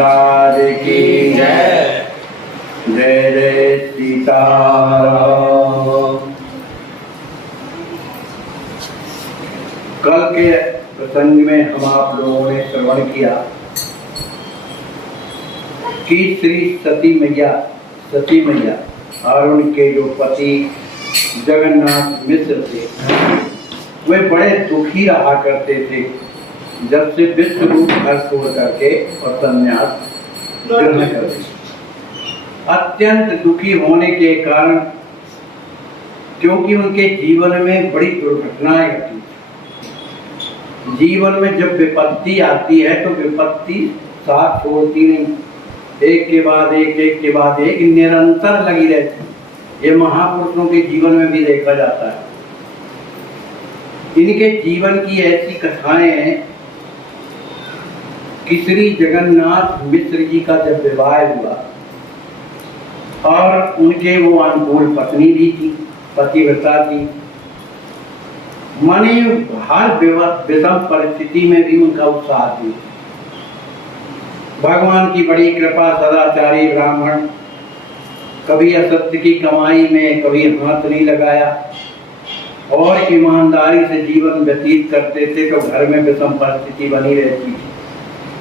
महाराज की जय। जय जय सीताराम। कल के प्रसंग में हम आप लोगों ने श्रवण किया कि श्री सती मैया और उनके जो पति जगन्नाथ मिश्र थे वे बड़े दुखी रहा करते थे जब से विश्व रूप घर छोड़ करके और संन्यास ग्रहण करते। अत्यंत दुखी होने के कारण, क्योंकि उनके जीवन में बड़ी दुर्घटनाएं घटी। जीवन में जब विपत्ति आती है तो विपत्ति साथ छोड़ती नहीं, एक के बाद एक निरंतर लगी रहती। ये महापुरुषों के जीवन में भी देखा जाता है। इनके जीवन की ऐसी कथाएं हैं कि श्री जगन्नाथ मिश्र जी का जब विवाह हुआ और उनके वो अनुकूल पत्नी भी थी, पतिव्रता थी, माने हर विषम परिस्थिति में भी उनका उत्साह थी। भगवान की बड़ी कृपा, सदाचारी ब्राह्मण, कभी असत्य की कमाई में कभी हाथ नहीं लगाया और ईमानदारी से जीवन व्यतीत करते थे। तो घर में विषम परिस्थिति बनी रहती थी,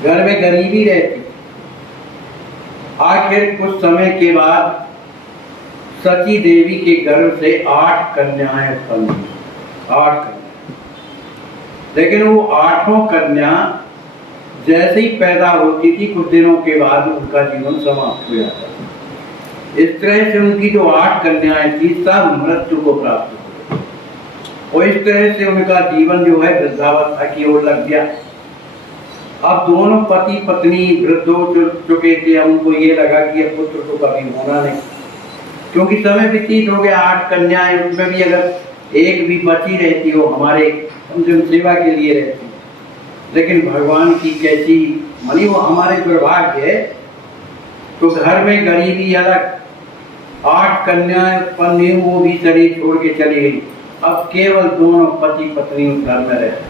घर में गरीबी रहती। आखिर कुछ समय के बाद सती देवी के गर्भ से 8 कन्याएं उत्पन्न हुई। 8 कन्या, लेकिन वो 8 कन्या जैसे ही पैदा होती थी कुछ दिनों के बाद उनका जीवन समाप्त हो जाता था। इस तरह से उनकी जो 8 कन्याएं थी सब मृत्यु को प्राप्त हो गई और इस तरह से उनका जीवन जो है वृद्धावस्था की ओर लग गया। अब दोनों पति पत्नी वृद्ध हो चुके थे। अब उनको ये लगा कि अब पुत्र तो कभी होना नहीं, क्योंकि समय व्यतीत हो गया। 8 कन्याएं, उसमें भी अगर एक भी बची रहती हो हमारे कम से कम सेवा के लिए रहती। लेकिन भगवान की कैसी मनी वो हमारे दुर्भाग्य है। तो घर में गरीबी अलग, 8 कन्याएं उत्पन्न हुई, वो भी शरीर छोड़ के चली गई। अब केवल दोनों पति पत्नी उस घर में रहते।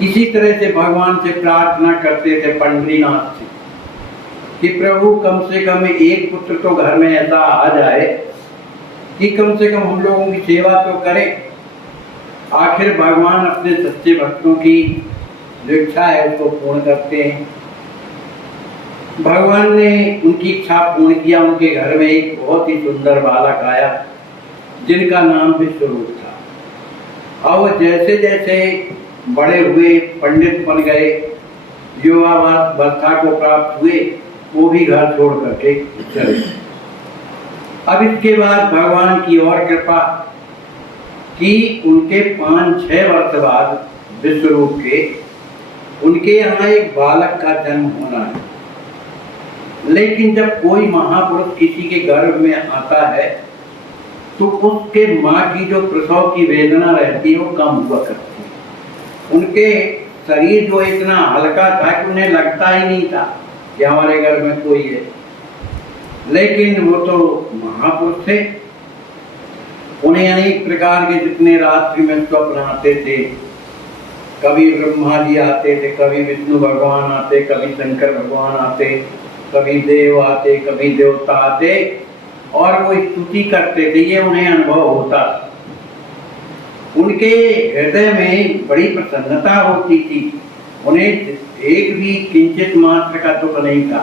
इसी तरह से भगवान से प्रार्थना करते थे पंडरीनाथ से कि प्रभु कम से कम एक पुत्र तो घर में ऐसा आ जाए कि कम से कम हम लोगों की सेवा तो करे। आखिर भगवान अपने सच्चे भक्तों की जो इच्छा है उसको पूर्ण करते हैं। भगवान ने उनकी इच्छा पूर्ण किया। उनके घर में एक बहुत ही सुंदर बालक आया जिनका नाम विश्वरूप था। और जैसे जैसे बड़े हुए, पंडित बन गए, युवावस्था को प्राप्त हुए, वो भी घर छोड़ करके चले। अब इसके बाद भगवान की और कृपा कि उनके 5-6 वर्ष बाद विश्वरूप के उनके यहाँ एक बालक का जन्म होना है। लेकिन जब कोई महापुरुष किसी के गर्भ में आता है तो उसके माँ की जो प्रसव की वेदना रहती है वो कम हुआ करती है। उनके शरीर जो इतना हल्का था कि उन्हें लगता ही नहीं था कि हमारे घर में कोई है। लेकिन वो तो महापुरुष थे, उन्हें अनेक प्रकार के जितने रात्रि में स्वप्न आते थे। कभी ब्रह्मा जी आते थे, कभी विष्णु भगवान आते, कभी शंकर भगवान आते, कभी देव आते, कभी देवता आते और वो स्तुति करते थे। ये उन्हें अनुभव होता। उनके हृदय में बड़ी प्रसन्नता होती थी। उन्हें एक भी किंचित मात्र का दुख नहीं था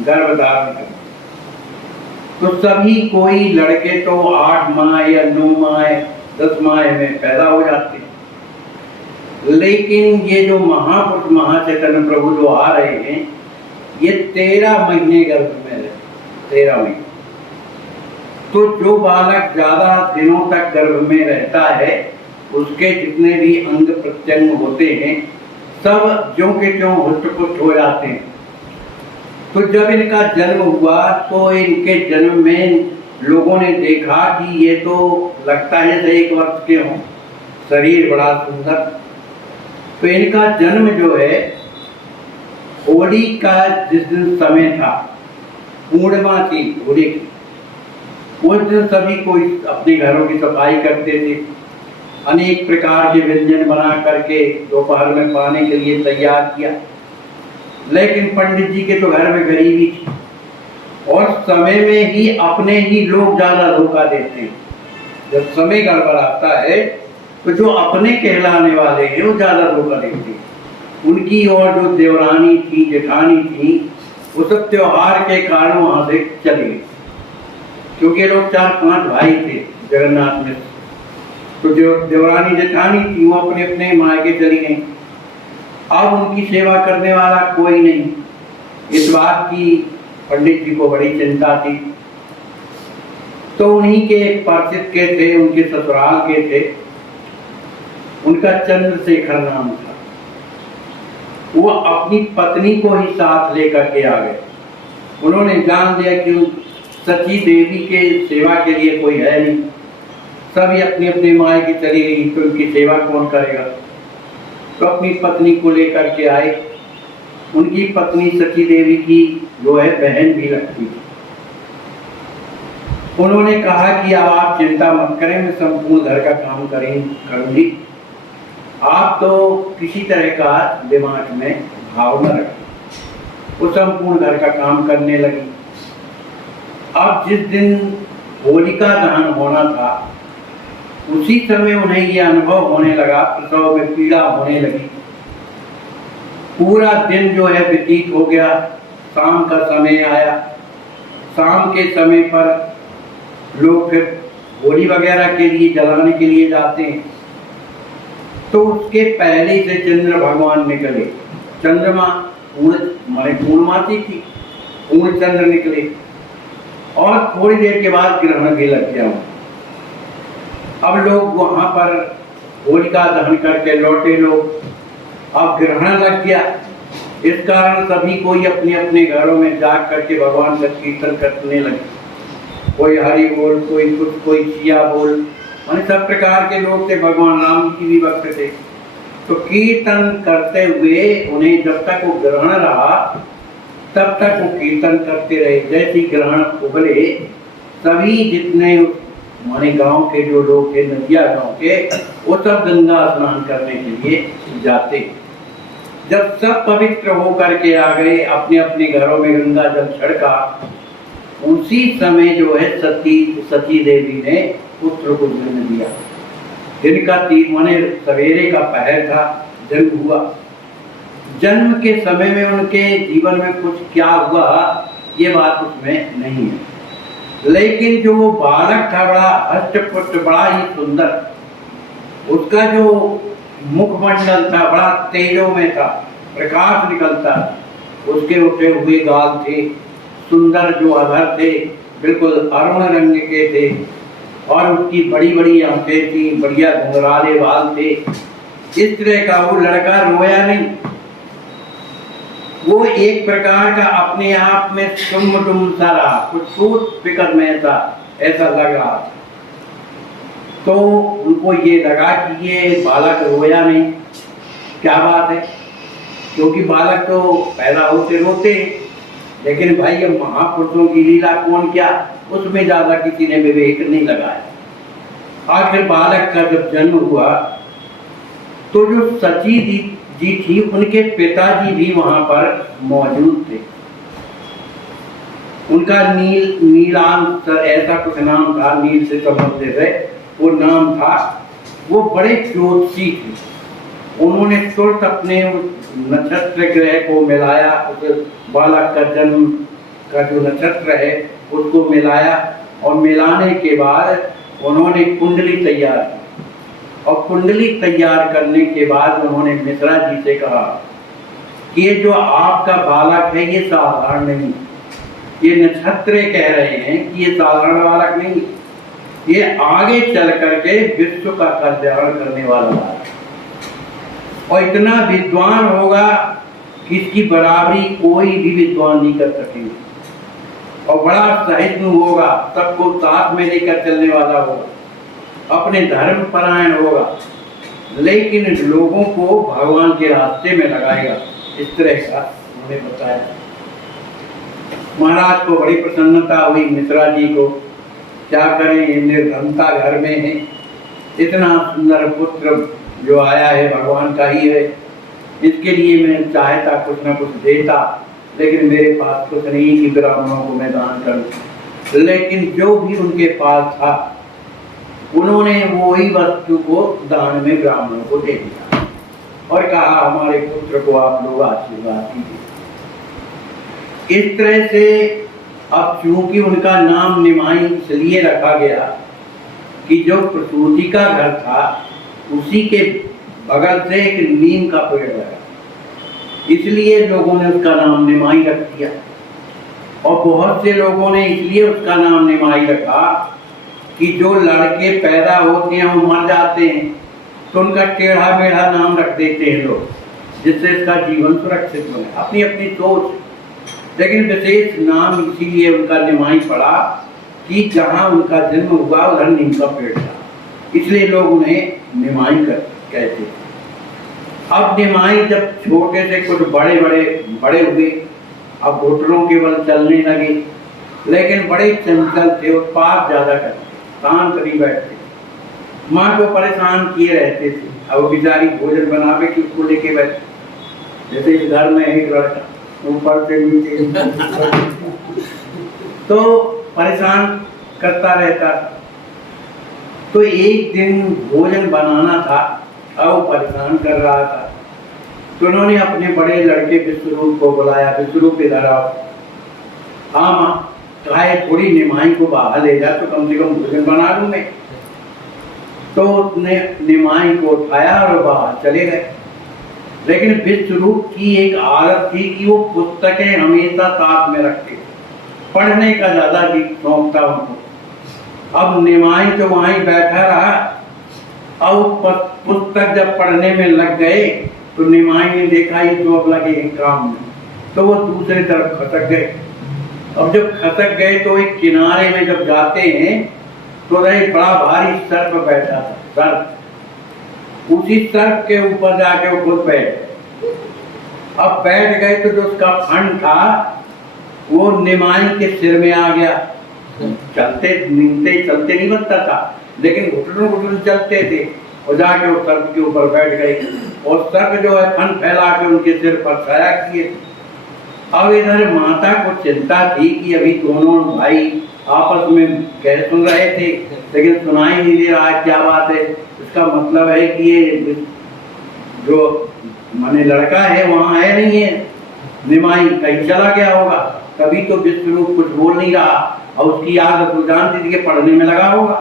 गर्भ धारण करने। तो सभी कोई लड़के तो 8 माह या 9 माह 10 माह में पैदा हो जाते। लेकिन ये जो महापुरुष महाचैतन्य प्रभु जो आ रहे हैं ये 13 महीने गर्भ में रहे। 13 महीने। तो जो बालक ज्यादा दिनों तक गर्भ में रहता है उसके जितने भी अंग प्रत्यंग होते हैं सब ज्यों के त्यों हुष्ट-पुष्ट हो जाते हैं। तो जब इनका जन्म हुआ तो इनके जन्म में लोगों ने देखा कि ये तो लगता है जैसे 1 वर्ष के हों, शरीर बड़ा सुंदर। तो इनका जन्म जो है होली का जिस दिन समय था, पूर्णिमा थी होली की, उस दिन सभी कोई अपने घरों की सफाई करते थे। अनेक प्रकार के व्यंजन बना करके दोपहर में पाने के लिए तैयार किया। लेकिन पंडित जी के तो घर में गरीबी थी और समय में ही अपने ही लोग ज्यादा धोखा देते हैं। जब समय गड़बड़ आता है तो जो अपने कहलाने वाले हैं वो ज्यादा धोखा देते हैं। उनकी और जो देवरानी थी, जेठानी थी, वो सब त्योहार के कारण वहां से चले गए, क्योंकि ये लोग 4-5 भाई थे जगन्नाथ में। तो जो देवरानी जेठानी थी वो अपने अपने मायके चली गई। अब उनकी सेवा करने वाला कोई नहीं। इस बात की पंडित जी को बड़ी चिंता थी। तो उन्हीं के एक परिचित के थे, उनके ससुराल के थे, उनका चंद्रशेखर नाम था। वो अपनी पत्नी को ही साथ लेकर के आ गए। उन्होंने जान दिया कि सची देवी के सेवा के लिए कोई है नहीं, सभी अपने अपने मायके चली गई, तो उनकी सेवा कौन करेगा। तो अपनी पत्नी को लेकर के आए। उनकी पत्नी सची देवी की जो है बहन भी लगती थी। उन्होंने कहा कि अब आप चिंता मत करें, मैं संपूर्ण घर का काम करूंगी। आप तो किसी तरह का दिमाग में भाव न रखें। वो संपूर्ण घर का काम करने लगी। अब जिस दिन होलिका दहन होना था, उसी समय उन्हें ये अनुभव होने लगा, प्रसव में पीड़ा होने लगी। पूरा दिन जो है व्यतीत हो गया। शाम का समय आया। शाम के समय पर लोग फिर होली वगैरह के लिए जलाने के लिए जाते हैं। तो उसके पहले से चंद्र भगवान निकले। चंद्रमा पूर्णमासी थी, पूर्ण चंद्र निकले और थोड़ी देर के बाद ग्रहण भी लग गया। अब लोग वहां पर होलिका दहन करके लौटे लोग। अब ग्रहण लग गया। इस कारण सभी कोई अपने अपने घरों में जाग करके भगवान का कीर्तन करने लगे। कोई हरि बोल, कोई कुछ, कोई सिया बोल, माने सब प्रकार के लोग थे। भगवान राम जी भी भक्त थे। तो कीर्तन करते हुए उन्हें जब तक वो ग्रहण रहा तब तक वो कीर्तन करते रहे। जैसे ग्रहण उगले, सभी जितने माने गांव के जो लोग थे, नदिया गांव के, वो सब गंगा स्नान करने के लिए जाते। जब सब पवित्र होकर के आ गए, अपने अपने घरों में गंगा जल छिड़का, उसी समय जो है सती देवी ने पुत्र को जन्म दिया। दिन का 3 माने सवेरे का पहर था, जन्म हुआ। जन्म के समय में उनके जीवन में कुछ क्या हुआ ये बात उसमें नहीं है, लेकिन जो वो बालक था बड़ा हष्टपुष्ट, बड़ा ही सुंदर। उसका जो मुखमंडल था बड़ा तेजों में था, प्रकाश निकलता। उसके उठे हुए गाल थे, सुंदर जो अधर थे बिल्कुल अरुण रंग के थे और उसकी बड़ी बड़ी आंखें थी, बढ़िया घुंघराले बाल थे। इस तरह का वो लड़का रोया नहीं। वो एक प्रकार का अपने आप में टुम सा रहा, कुछ सोच फिक्र में था, ऐसा लग रहा था। तो उनको ये लगा कि ये बालक रोया नहीं, क्या बात है, क्योंकि बालक तो पैदा होते रोते, लेकिन भाई अब महापुरुषों की लीला कौन क्या, उसमें ज्यादा किसी ने विवेक नहीं लगाया। आखिर बालक का जब जन्म हुआ तो जो सची जी थी, उनके पिताजी भी वहां पर मौजूद थे। उनका नीलांश ऐसा कुछ नाम था, नील से संबंधित है वो नाम था। वो बड़े ज्योतिषी थे। उन्होंने तुरंत अपने नक्षत्र ग्रह को मिलाया, उस बालक का जन्म का जो नक्षत्र है उसको मिलाया, और मिलाने के बाद उन्होंने कुंडली तैयार की। और कुंडली तैयार करने के बाद उन्होंने मिश्रा जी से कहा कि ये जो आपका बालक है ये साधारण नहीं, ये नक्षत्र कह रहे हैं कि ये साधारण बालक नहीं, ये आगे चल करके विश्व का कल्याण करने वाला बालक, और इतना विद्वान होगा कि इसकी बराबरी कोई भी विद्वान नहीं कर सकेंगे, और बड़ा सहिष्णु होगा, सबको साथ में लेकर चलने वाला होगा, अपने धर्म परायण होगा, लेकिन लोगों को भगवान के रास्ते में लगाएगा। इस तरह का उन्होंने बताया। महाराज को बड़ी प्रसन्नता हुई मिश्रा जी को। क्या करें, निर्धनता घर में है, इतना सुंदर पुत्र जो आया है भगवान का ही है, इसके लिए मैं चाहता कुछ ना कुछ देता, लेकिन मेरे पास कुछ नहीं कि ब्राह्मणों को मैं दान करूं। लेकिन जो भी उनके पास था उन्होंने वही वस्तु को दान में ब्राह्मणों को दे दिया और कहा हमारे पुत्र को आप लोग आशीर्वाद दीजिए। इस तरह से अब चूंकि उनका नाम निमाई इसलिए रखा गया कि जो प्रसूति का घर था उसी के बगल से एक नीम का पेड़ लगा, इसलिए लोगों ने उसका नाम निमाई रख दिया। और बहुत से लोगों ने इसलिए उसका नाम निमाई रखा कि जो लड़के पैदा होते हैं वो मर जाते हैं तो उनका टेढ़ा मेढ़ा नाम रख देते हैं लोग, जिससे इसका जीवन सुरक्षित बने, अपनी अपनी सोच। लेकिन विशेष नाम इसीलिए उनका निमाई पड़ा कि जहाँ उनका जन्म हुआ उधर नीम का पेड़ था, इसलिए लोग उन्हें निमाई कहते थे। अब निमाई जब छोटे से कुछ बड़े हुए, अब घुटनों के बल चलने लगे, लेकिन बड़े चंचल थे, उत्पात ज्यादा करते, शांत नहीं बैठते, माँ को परेशान किए रहते थे। अब बेचारी भोजन बनावे कि उसको लेके बैठे, जैसे इस घर में एक लड़का ऊपर से नीचे तो परेशान करता रहता। तो एक दिन भोजन बनाना था और परेशान कर रहा था, तो उन्होंने अपने बड़े लड़के विश्वरूप को बुलाया, विश्वरूप इधर आओ। हाँ माँ, कहा थोड़ी निमाई को बाहर ले जा तो कम से कम भोजन बना लूं मैं। तो उसने निमाई को उठाया और बाहर चले गए। लेकिन विश्वरूप की एक आदत थी कि वो पुस्तकें हमेशा साथ में रखते, पढ़ने का ज्यादा शौक था उनको। अब निमाई तो वहीं बैठा रहा और पुस्तक जब पढ़ने में लग गए तो निमाई ने देखा ये तो अब लगे काम में, तो वो दूसरी तरफ खसक गए। अब जब खसक गए तो एक किनारे में जब जाते हैं तो एक बड़ा भारी सर्प बैठा था, सर्प। उसी सर्प के ऊपर जाके वो खुद बैठ गए। अब बैठ गए तो जो उसका फंड था वो निमाई के सिर में आ गया। चलते नहीं बनता था, लेकिन घुटनों चलते थे और जाके वो सर्प के ऊपर बैठ गए और सर्प जो है फन फैला के उनके सिर पर छाया किए। अब इधर माता को चिंता थी कि अभी दोनों भाई आपस में कह सुन रहे थे, लेकिन सुनाई नहीं दे रहा क्या बात है। इसका मतलब है कि ये जो माने लड़का है वहाँ है नहीं है, निमाई कहीं चला गया होगा, तभी तो विश्वरूप कुछ बोल नहीं रहा और उसकी आदत वो जानती थी कि पढ़ने में लगा होगा।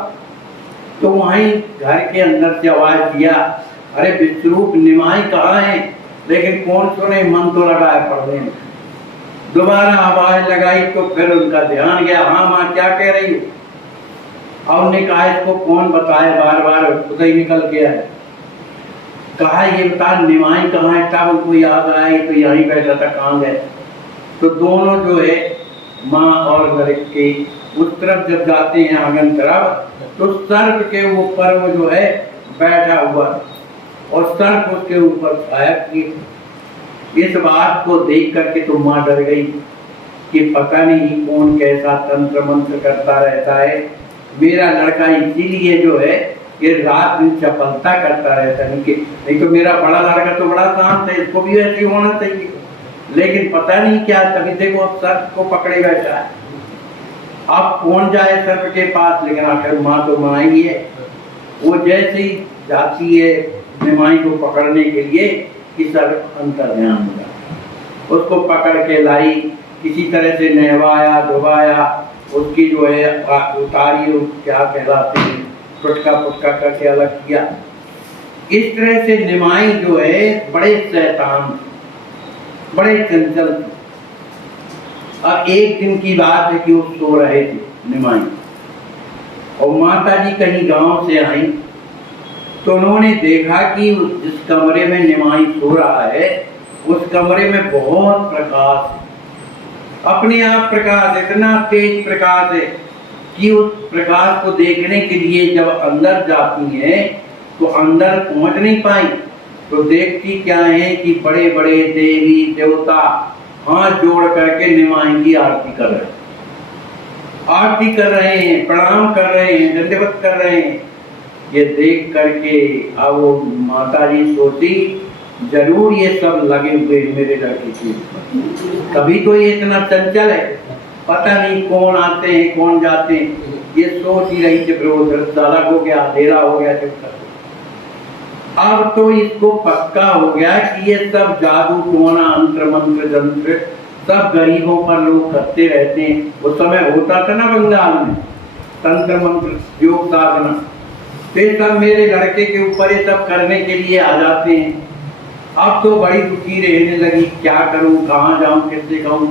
तो वहीं घर के अंदर से आवाज दिया, अरे विश्वरूप निमाई कहाँ है? लेकिन कौन सुने, मन तो लगा है पढ़ने में। दोबारा आवाज लगाई तो फिर उनका ध्यान गया, हाँ माँ क्या कह रही हो? और उन्हें कहा इसको कौन बताए, बार बार खुद ही निकल गया है। कहा ये बता निमाई कहाँ है? तब उनको याद आया तो यहीं बैठा था, कहाँ गए? तो दोनों जो है माँ और लड़के उस तरफ जब जाते हैं आंगन तरफ, तो सर्प के ऊपर वो जो है बैठा हुआ और सर्प उसके ऊपर छाया किए। इस बात को देख करके तो माँ डर गई कि पता नहीं कौन कैसा तंत्र मंत्र करता रहता है, मेरा लड़का इसीलिए जो है ये रात दिन चपलता करता रहता है, नहीं तो मेरा बड़ा लड़का तो बड़ा शांत है, इसको भी ऐसे होना चाहिए। लेकिन पता नहीं क्या, तभी देखो सर्प को पकड़े बैठा है। अब कौन जाए सर्प के पास, लेकिन आखिर माँ तो माँ ही है। वो जैसे ही जाती है निमाई को पकड़ने के लिए कि सर्प अंतर्ध्यान हो जाता, उसको पकड़ के लाई, किसी तरह से नहवाया धुवाया, उसकी जो है उतारी, क्या कहलाते हैं फुटका फुटका करके अलग किया। इस तरह से निमाई जो है बड़े शैतान, बड़े चंचल। अब एक दिन की बात है कि वो सो रहे थे निमाई, और माता जी कहीं गांव से आई तो उन्होंने देखा कि जिस कमरे में निमाई सो रहा है उस कमरे में बहुत प्रकाश है, अपने आप प्रकाश, इतना तेज प्रकाश है कि उस प्रकाश को देखने के लिए जब अंदर जाती हैं तो अंदर पहुंच नहीं पाई। तो देखती क्या है कि बड़े बड़े देवी देवता हाथ जोड़ करके निमाई की आरती कर रहे हैं, आरती कर रहे हैं, प्रणाम कर रहे हैं, दंडवत कर रहे हैं। ये देख करके अब वो माता जी सोची जरूर ये सब लगे हुए मेरे लड़के के ऊपर। कभी तो ये इतना चंचल है, पता नहीं कौन आते हैं कौन जाते हैं, ये सोच ही रही थी। फिर वो अलग हो गया, अंधेरा हो गया जब तक। अब तो इसको पक्का हो गया कि ये सब जादू टोना अंतर मंत्र जंत्र सब गरीबों पर लोग करते रहते हैं। उस समय होता था ना बंगाल में तंत्र मंत्र योग साधना, फिर सब मेरे लड़के के ऊपर ये सब करने के लिए आ जाते हैं। अब तो बड़ी दुखी रहने लगी, क्या करूं, कहाँ जाऊं, किससे कहूं।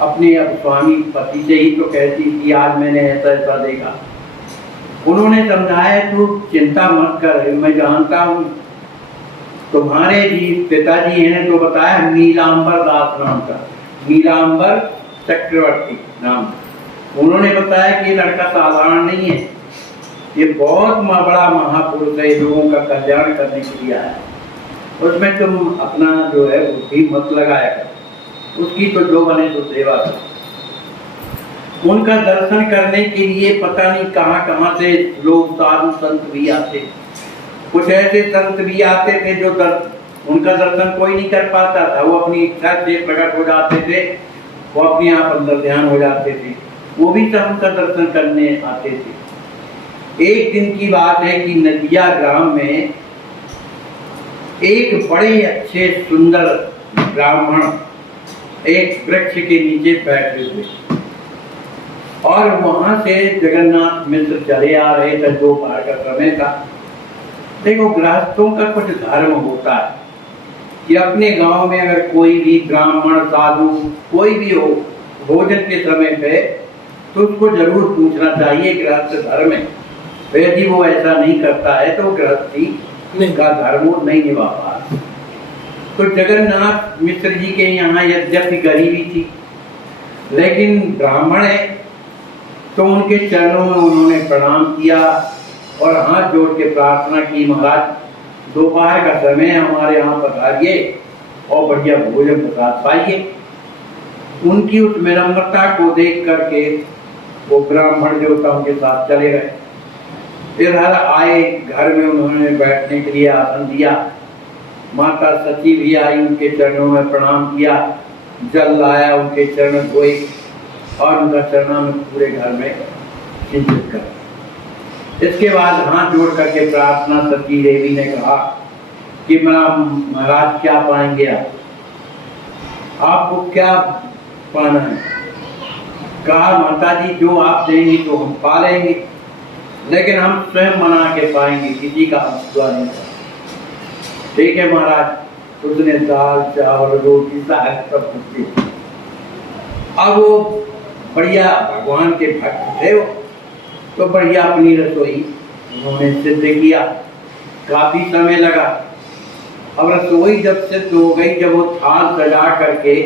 अपने अब स्वामी पति से ही तो कहती कि आज मैंने ऐसा ऐसा देखा। उन्होंने समझाया तू चिंता मत कर, मैं जानता हूँ तुम्हारे जी पिताजी हैं तो बताया नीलांबर दास नाम का, नीलांबर चक्रवर्ती नाम। उन्होंने बताया कि ये लड़का साधारण नहीं है, ये बहुत बड़ा महापुरुष है, लोगों का कल्याण करने के लिए आया। उसमें तुम अपना जो है बुद्धि मत लगाया कर, उसकी तो जो बने तो सेवा कर। उनका दर्शन करने के लिए पता नहीं कहाँ कहाँ से लोग साधु संत भी आते, कुछ ऐसे संत भी आते थे जो उनका दर्शन कोई नहीं कर पाता था, वो अपनी इच्छा से प्रकट हो जाते थे, वो अपने आप अंदर ध्यान हो जाते थे, वो भी सब उनका दर्शन करने आते थे। एक दिन की बात है कि नदिया ग्राम में एक बड़े अच्छे सुंदर ब्राह्मण एक वृक्ष के नीचे बैठे हुए, और वहां से जगन्नाथ मिश्र चले आ रहे थे, दोपहर का समय था। देखो गृहस्थों का कुछ धर्म होता है कि अपने गांव में अगर कोई भी ब्राह्मण साधु कोई भी हो भोजन के समय पे तो उसको जरूर पूछना चाहिए, गृहस्थ धर्म है। यदि वो ऐसा नहीं करता है तो गृहस्थी का धर्म नहीं निभा पा। तो जगन्नाथ मिश्र जी के यहाँ यद्यपि गरीबी थी लेकिन ब्राह्मण है, तो उनके चरणों में उन्होंने प्रणाम किया और हाथ जोड़ के प्रार्थना की, महाराज दोपहर का समय हमारे यहाँ पधारिए और बढ़िया भोजन प्रसाद पाइए। उनकी उस विनम्रता को देख करके वो ब्राह्मण देवता उनके साथ चले गए। फिर हर आए, घर में उन्होंने बैठने के लिए आसन दिया। माता सती भी आई, उनके चरणों में प्रणाम किया, जल लाया, उनके चरण धोए और उनका चरणामृत पूरे घर में सिंचित कर। इसके बाद हाथ जोड़ करके प्रार्थना सती देवी ने कहा कि महाराज क्या पाएंगे आप, आपको क्या पाना है। कहा माता जी जो आप देंगी तो हम पा लेंगे, लेकिन हम स्वयं बना के पाएंगे, किसी का हम दुआ नहीं करेंगे। ठीक है महाराज। उसने दाल चावल रोटी साग सब कुछ दिया। अब वो बढ़िया भगवान के भक्त थे, वो तो बढ़िया अपनी रसोई उन्होंने सिद्ध किया। काफी समय लगा। अब रसोई जब सिद्ध हो गई, जब वो थाल सजा करके,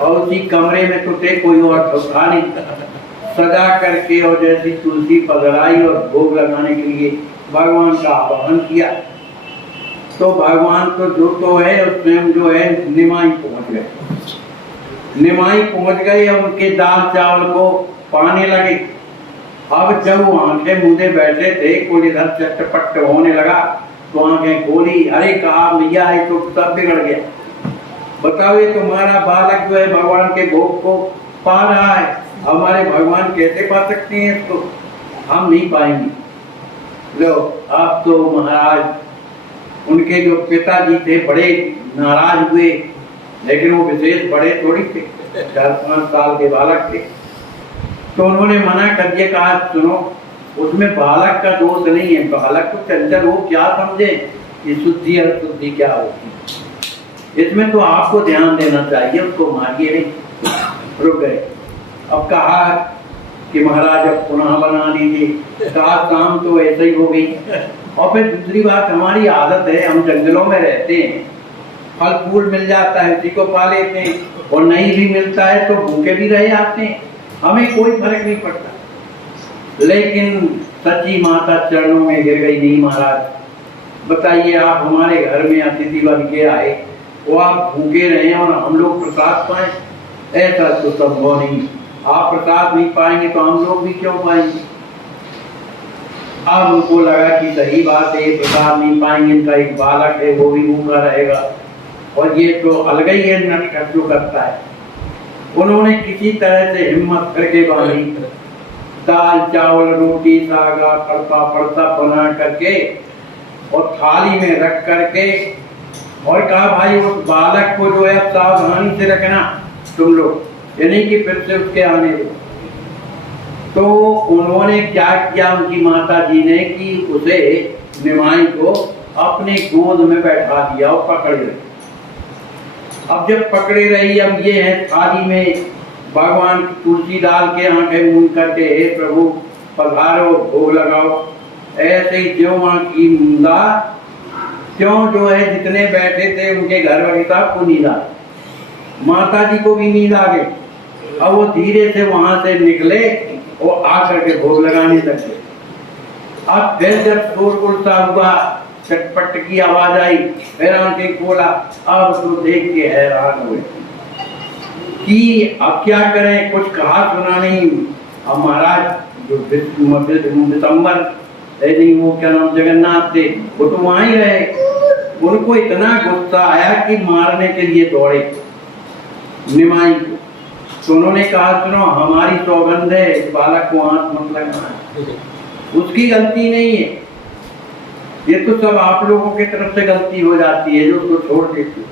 और उसी कमरे में तो थे कोई और तो था नहीं, सजा करके और जैसी तुलसी पधराई और भोग लगाने के लिए भगवान का आह्वान किया, तो भगवान तो जो तो है स्वयं जो है निमाई पहुंच गए। निमाई पहुंच गए और उनके दाल चावल को पाने लगे। अब जब वो आंखें मूंदे बैठे थे, कोई इधर चटपट होने लगा तो आंखें खोली, अरे कहा भैया ये तो सब बिगड़ गया। बताओ ये तुम्हारा बालक जो है भगवान के भोग को पा रहा है, हमारे भगवान कैसे पा सकते हैं इसको, हम नहीं पाएंगे। लो अब तो महाराज उनके जो पिताजी थे बड़े नाराज हुए, लेकिन वो विशेष बड़े थोड़ी थे, 4-5 साल के बालक थे। तो उन्होंने मना कर दिया, कहा सुनो उसमें बालक का दोष नहीं है, बालक को चंचल हो क्या समझे, ये शुद्धि और शुद्धि क्या होती, इसमें तो आपको ध्यान देना चाहिए, उसको मारिए नहीं। रुक गए। अब कहा कि महाराज अब पुनः बना दीजिए। कहा काम तो ऐसे ही हो गई। और फिर दूसरी बात, हमारी आदत है, हम जंगलों में रहते हैं, फल फूल मिल जाता है उसी को पा लेते हैं, और नहीं भी मिलता है तो भूखे भी रह जाते हैं, हमें कोई फर्क नहीं पड़ता। लेकिन सच्ची माता चरणों में गिर गई, नहीं महाराज बताइए आप हमारे घर में अतिथि बन के आए, वो आप भूखे रहे और हम लोग प्रसाद पाए, ऐसा तो संभव नहीं। आप प्रसाद नहीं पाएंगे तो हम लोग भी क्यों पाएंगे। अब उनको लगा कि सही बात है, प्रसाद नहीं पाएंगे, इनका एक बालक है वो भी भूखा रहेगा और ये तो अलग ही है, नटखट जो करता है। उन्होंने किसी तरह से हिम्मत करके बांधी, दाल चावल रोटी सागा पड़ता पड़ता बना करके और थाली में रख करके और कहा भाई उस बालक को जो है सावधानी से रखना तुम लोग, यानी कि फिर से उसके आने दो। तो उन्होंने क्या किया उनकी माता जी ने कि उसे निमाई को अपने गोद में बैठा दिया और पकड़ रही। अब जब पकड़े रही, अब ये है थाली में भगवान की तुलसी डाल के आंखें मूंद करके हे प्रभु पधारो भोग लगाओ। ऐसे ही ज्यों आंखी मूंदा क्यों जो है जितने बैठे थे उनके घर वाले साहब को नींद आ गई, माता जी को भी नींद आ गई। अब वो धीरे से वहां से निकले और आकर के भोग लगाने लगे। अब फिर जब शोरगुल सा हुआ, चटपट की आवाज आई, फिर आंखें खोला, अब तो देख के हैरान हुए कि अब क्या करें, कुछ कहा सुना नहीं। अब महाराज जो दिसंबर वो क्या नाम जगन्नाथ थे वो तो वहां ही रहे, उनको इतना गुस्सा आया कि मारने के लिए दौड़े निमाई को। तो उन्होंने कहा सुनो हमारी सौगंध है, इस बालक को हाथ मत लगाना, उसकी गलती नहीं है, ये तो सब आप लोगों की तरफ से गलती हो जाती है जो उसको छोड़ देती है।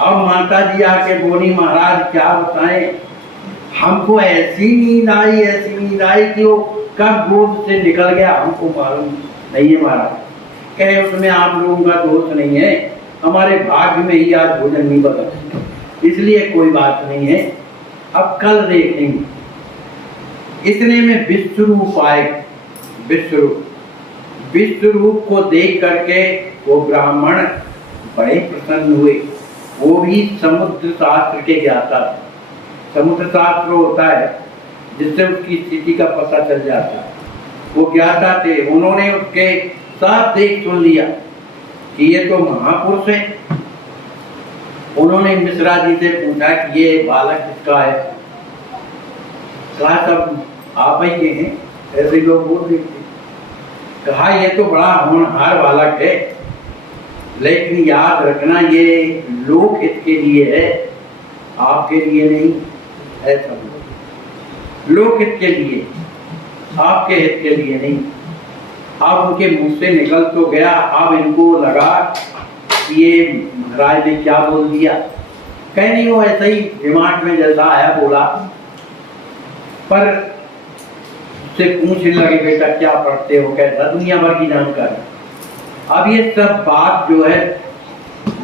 अब माता जी आके बोली महाराज क्या बताएं, हमको ऐसी नींद आई कि वो कब गोद से निकल गया हमको मालूम नहीं है महाराज। कहे उसमें आप लोगों का दोष नहीं है, हमारे भाग्य में ही आज भोजन नहीं बदला, इसलिए कोई बात नहीं है, अब कल देखेंगे। इतने में विश्वरूप आए। विश्वरूप को देख करके वो ब्राह्मण बड़े प्रसन्न हुए। वो भी समुद्र शास्त्र के ज्ञाता थे। समुद्र शास्त्र होता है जिससे उसकी स्थिति का पता चल जाता है, वो ज्ञाता थे। उन्होंने उसके साथ देख सुन लिया कि ये तो महापुरुष है। उन्होंने मिश्रा जी से पूछा कि ये बालक किसका है। कहा सब आप ही के हैं, ऐसे लोग बोल रहे थे। कहा ये तो बड़ा होनहार बालक है, लेकिन याद रखना ये लोक हित के लिए है, आपके लिए नहीं। ऐसा लोक हित के लिए, आपके हित के लिए नहीं। अब उनके मुंह से निकल तो गया, अब इनको लगा कि ये महाराज ने क्या बोल दिया। कहीं नहीं, वो ऐसा ही दिमाग में जैसा आया बोला, पर उससे पूछने लगे बेटा क्या पढ़ते हो, कैसा, दुनिया भर की जानकारी। अब ये सब बात जो है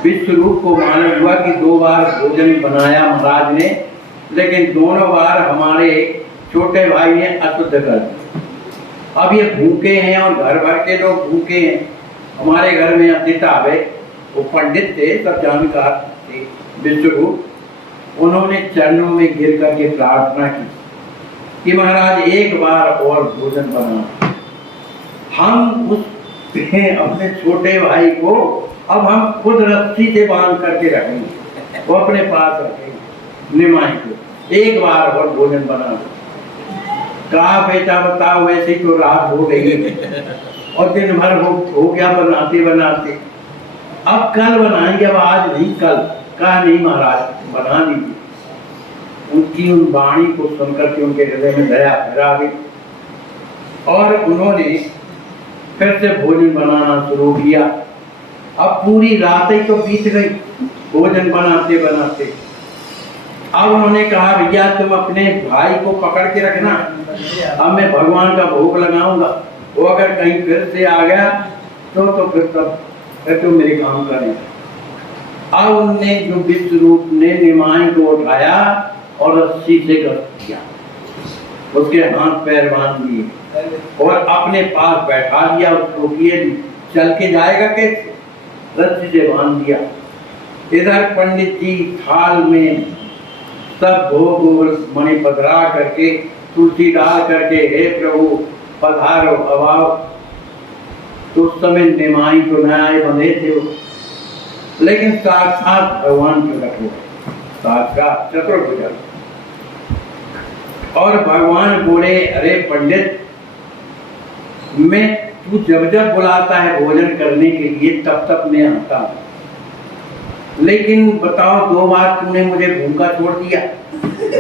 विश्वरूप को मालूम हुआ कि 2 बार भोजन बनाया महाराज ने, लेकिन दोनों बार हमारे छोटे भाई ने अशुद्ध कर दिया। अब ये भूखे हैं और घर भर के लोग भूखे हैं। हमारे घर में अतिथि आवे, वो पंडित थे, सब जानकार थे विश्वरूप। उन्होंने चरणों में गिर करके प्रार्थना की कि महाराज एक बार और भोजन बना। हम उस अपने छोटे भाई को अब हम खुद रस्सी से बांध करके रखेंगे, वो अपने पास रखेंगे निमाई को, एक बार और भोजन बना दो। कहा बेटा बताओ, वैसे तो रात हो गई और दिन भर हो गया बनाते बनाते, अब कल बनाएंगे, अब आज नहीं कल। कहा नहीं महाराज बना दीजिए। उनकी उन वाणी को सुनकर के उनके हृदय में दया फिरा गई और उन्होंने फिर से भोजन बनाना शुरू किया। अब पूरी रात ही तो बीत गई भोजन बनाते बनाते। अब उन्होंने कहा भैया तुम अपने भाई को पकड़ के रखना, अब मैं भगवान का भोग लगाऊंगा, वो अगर कहीं फिर से आ गया तो फिर तो मेरे काम करें। अब उनने जो विश्वरूप ने निमाई को उठाया और रस्सी से ग्रस्त किया, उसके हाथ पैर बांध दिए और अपने पास बैठा दिया उसको। किए चल के जाएगा कैसे, रस्सी से बांध दिया। इधर पंडित जी थाल में सब भोग मणि पधरा करके तुलसी डाल करके हे प्रभु पधारो अभाव। तो उस समय निमाई तो न आए बंधे थे, लेकिन साक्षात भगवान प्रकट हुए, साक्षात चतुर्भुज। और भगवान बोले अरे पंडित मैं तू जब जब बुलाता है भोजन करने के लिए तब तब मैं आता हूँ, लेकिन बताओ 2 बार तूने मुझे भूखा छोड़ दिया।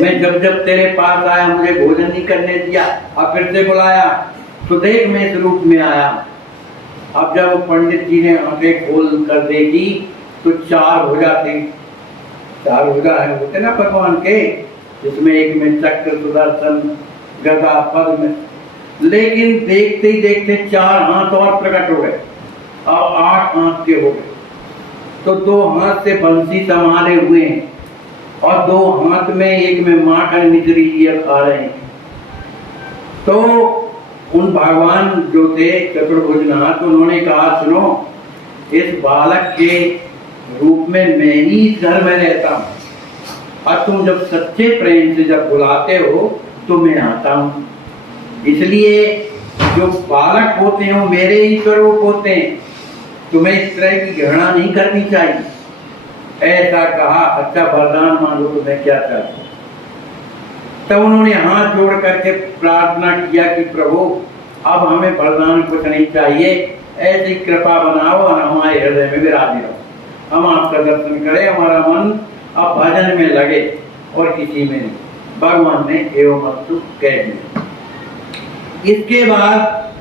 मैं जब जब तेरे पास आया मुझे भोजन नहीं करने दिया, अब फिर से बुलाया तो देख मैं इस रूप में आया। अब जब पंडित जी ने आंखें खोल कर देखी तो 4 भुजा थे। 4 भुजा है होते ना भगवान के, जिसमें एक में चक्र, सुदर्शन, गदा, पद्म, लेकिन देखते ही देखते 4 हाथ और प्रकट हो गए और 8 हाथ के हो गए। तो 2 हाथ से बंसी संभाले हुए हैं और 2 हाथ में, एक में माखन मिश्री लिए खा रहे हैं। तो उन भगवान जो थे चतुर्भुजनाथ, उन्होंने कहा सुनो, इस बालक के रूप में मैं ही इस घर में रहता हूँ और तुम जब सच्चे प्रेम से जब बुलाते हो तो मैं आता हूँ। इसलिए जो बालक होते हैं वो मेरे ही स्वरूप होते हैं, तुम्हें इस तरह की घृणा नहीं करनी चाहिए। ऐसा कहा। अच्छा वरदान मांगो तो मैं क्या चाहता हूँ। तब उन्होंने हाथ जोड़ करके प्रार्थना किया कि प्रभु अब हमें वरदान कुछ नहीं चाहिए, ऐसी कृपा बनाओ और हमारे हृदय में विराजे रहो, हम आपका दर्शन करें, हमारा मन अब भजन में लगे और किसी में नहीं। भगवान ने एवं अस्तु कह दिया। इसके बाद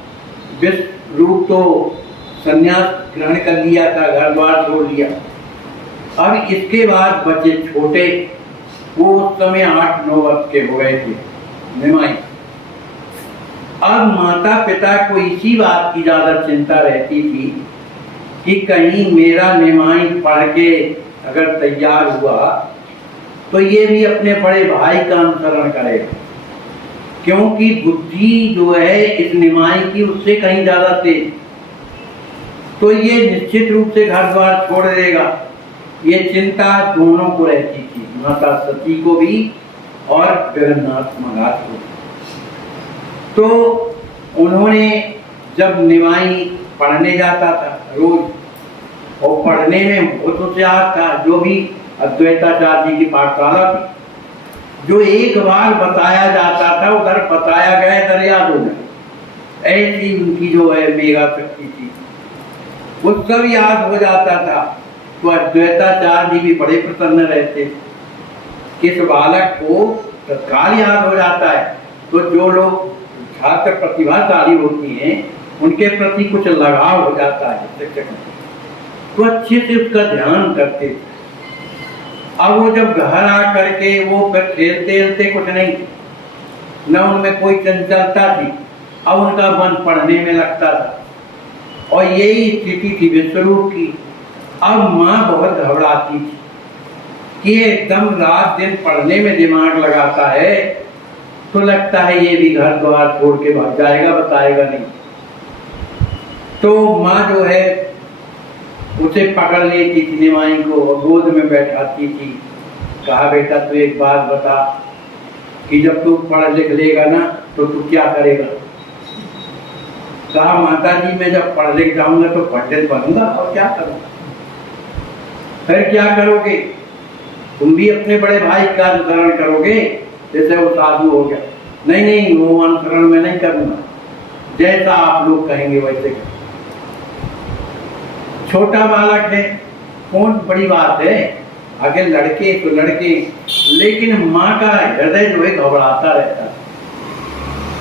विश्व रूप तो संन्यास ग्रहण कर लिया था, घर द्वार छोड़ लिया। अब इसके बाद बच्चे छोटे, वो उस समय 8-9 वर्ष के हो गए थे निमाई। अब माता पिता को इसी बात की ज्यादा चिंता रहती थी कि कहीं मेरा निमाई पढ़ के अगर तैयार हुआ तो ये भी अपने बड़े भाई का अनुसरण करेगा, क्योंकि बुद्धि जो है इस निमाई की उससे कहीं ज्यादा तेज। तो ये निश्चित रूप से घर द्वार छोड़ देगा। ये चिंता दोनों को रहती थी, माता सती को भी और जगन्नाथ महाराज को। तो उन्होंने जब निमाई पढ़ने जाता था रोज, और पढ़ने में बहुत होशियार था, जो भी अद्वैताचार्य जी की पाठशाला थी, जो एक बार बताया जाता था उधर बताया गया इधर याद हो गया। ऐसी उनकी जो है मेगा शक्ति थी, वो सब याद हो जाता था। तो अद्वैताचार्य जी भी बड़े प्रसन्न रहते कि इस बालक को तत्काल याद हो जाता है। तो जो लोग छात्र प्रतिभाशाली होती हैं उनके प्रति कुछ लगाव हो जाता है शिक्षक, तो अच्छे से उसका ध्यान करते थे। अब वो जब घर आ करके वो फिर खेलते खेलते कुछ नहीं, न उनमें कोई चंचलता थी, अब उनका मन पढ़ने में लगता था। और यही स्थिति थी विश्वरूप की। अब माँ बहुत घबराती थी कि एकदम रात दिन पढ़ने में दिमाग लगाता है, तो लगता है ये भी घर द्वार छोड़ के भाग जाएगा, बताएगा नहीं। तो माँ जो है उसे पकड़ लेती थी निमाई को और गोद में बैठाती थी। कहा बेटा तू एक बात बता कि जब तू पढ़ लिख लेगा ना तो तू क्या करेगा। कहा माता जी मैं जब पढ़ लिख जाऊंगा तो पंडित बनूंगा, और क्या करूंगा। फिर क्या करोगे, तुम भी अपने बड़े भाई का अनुसरण करोगे जैसे वो साधु हो गया। नहीं नहीं, वो अनुसरण में नहीं करूंगा, जैसा आप लोग कहेंगे वैसे करूंगा। छोटा बालक है, कौन बड़ी बात है, आगे लड़के तो लड़के, लेकिन माँ का हृदय जो है घबराता रहता है।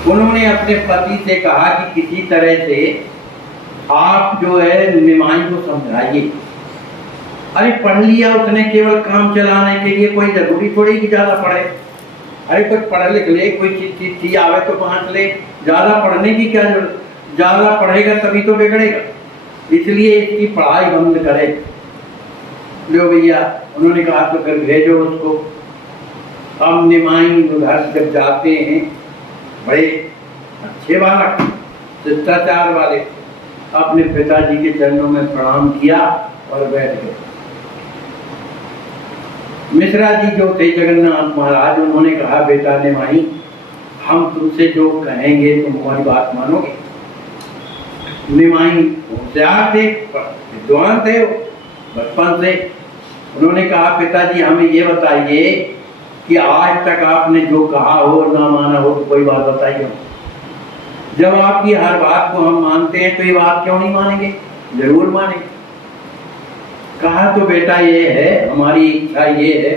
उन्होंने अपने पति से कहा कि किसी तरह से आप जो है निमाई को समझाइए। अरे पढ़ लिया उसने केवल काम चलाने के लिए, कोई जरूरी थोड़ी कि ज्यादा पढ़े। अरे कुछ पढ़ लिख ले, कोई चीज आवे तो पहुंच ले, ज्यादा पढ़ने की क्या जरूरत। ज्यादा पढ़ेगा तभी तो बिगड़ेगा, इसलिए इसकी पढ़ाई बंद करे। लो भैया, उन्होंने कहा तो फिर भेजो उसको। हम निमाई उधर जब जाते हैं, बड़े अच्छे बालक शिष्टाचार वाले, अपने पिताजी के चरणों में प्रणाम किया और बैठ गए। मिश्रा जी जो थे जगन्नाथ महाराज, उन्होंने कहा बेटा निमाई हम तुमसे जो कहेंगे तुम हमारी बात मानोगे। निमाई होशियार थे, विद्वान थे बचपन से। उन्होंने कहा पिताजी हमें ये बताइए कि आज तक आपने जो कहा हो ना माना हो तो कोई बात बताइए। जब आपकी हर बात को हम मानते हैं तो ये बात क्यों नहीं मानेंगे? जरूर मानेंगे। कहा तो बेटा ये है, हमारी इच्छा ये है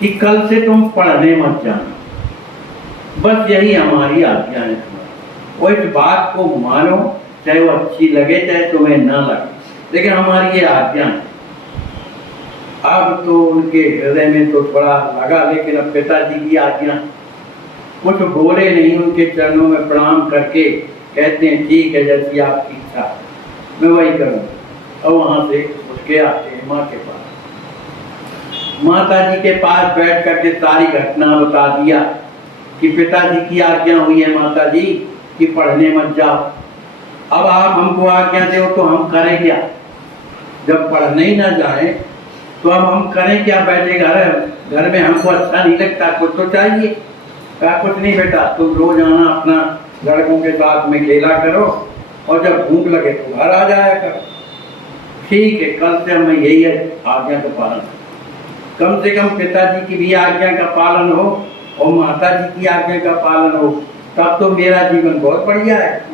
कि कल से तुम पढ़ने मत जाना, बस यही हमारी आज्ञा है तुम्हारी। और इस बात को मानो, चाहे वो अच्छी लगे चाहे तुम्हें ना लगे, लेकिन हमारी ये आज्ञा है। अब तो उनके हृदय में तो थोड़ा लगा, लेकिन अब पिताजी की आज्ञा, कुछ बोले नहीं, उनके चरणों में प्रणाम करके कहते हैं ठीक है, जैसी आपकी इच्छा मैं वही करूँ। और वहां से उठ के आते हैं माँ के पास। माता जी के पास बैठ करके सारी घटना बता दिया कि पिताजी की आज्ञा हुई है माता जी कि पढ़ने मत जाओ। अब आप हमको आज्ञा दो तो हम करें क्या? जब पढ़ने ही ना जाए तो अब हम करें क्या? बैठे घर में हमको अच्छा नहीं लगता, कुछ तो चाहिए। कहा कुछ नहीं बेटा, तुम रोज आना अपना लड़कों के साथ में खेला करो, और जब भूख लगे तो घर आ जाया करो। ठीक है, कल से हमें यही है आज्ञा का पालन, कम से कम पिताजी की भी आज्ञा का पालन हो और माता जी की आज्ञा का पालन हो, तब तो मेरा जीवन बहुत बढ़िया है।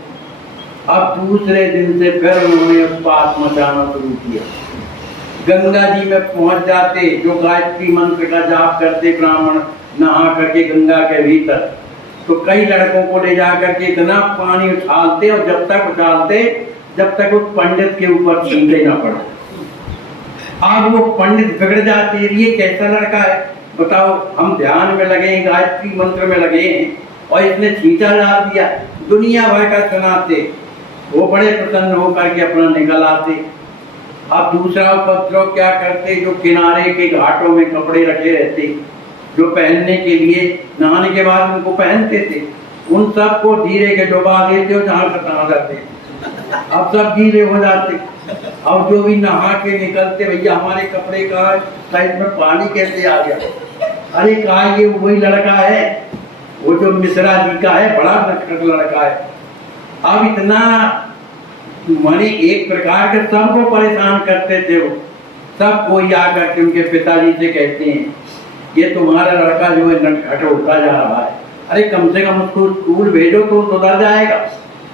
अब दूसरे दिन से फिर उन्होंने उत्पात मचाना शुरू किया। गंगा जी में पहुंच जाते, जो गायत्री मंत्र का जाप करते ब्राह्मण, नहा करके गंगा के भीतर, तो कई लड़कों को ले जा करके इतना पानी उछालते, और जब तक उछालते जब तक उस पंडित के ऊपर छींटे ना पड़े। अब वो पंडित बिगड़ जाते, ये कैसा लड़का है बताओ, हम ध्यान में लगे, गायत्री मंत्र में लगे हैं, और इसने छींटा डाल दिया। दुनिया भर का सुनाते, वो बड़े प्रसन्न होकर के अपना निकल आते। अब दूसरा उपद्रव क्या करते, जो किनारे के घाटों में कपड़े रखे रहते, जो पहनने के लिए नहाने के बाद उनको पहनते थे, उन सबको धीरे के डुबा देते और जहाँ तहाँ जाते। अब सब गीले हो जाते। अब जो भी नहा के निकलते, भैया हमारे कपड़े का साइड में पानी कैसे आ गया? अरे कहा ये वही लड़का है, वो जो मिश्रा जी का है, बड़ा नटखट लड़का है। अब इतना माने एक प्रकार के सबको परेशान करते थे वो। सब कोई आकर के उनके पिताजी से कहते हैं ये तुम्हारा लड़का जो है नटखट होता जा रहा है, अरे कम से कम उसको स्कूल भेजो तो सुधर जाएगा,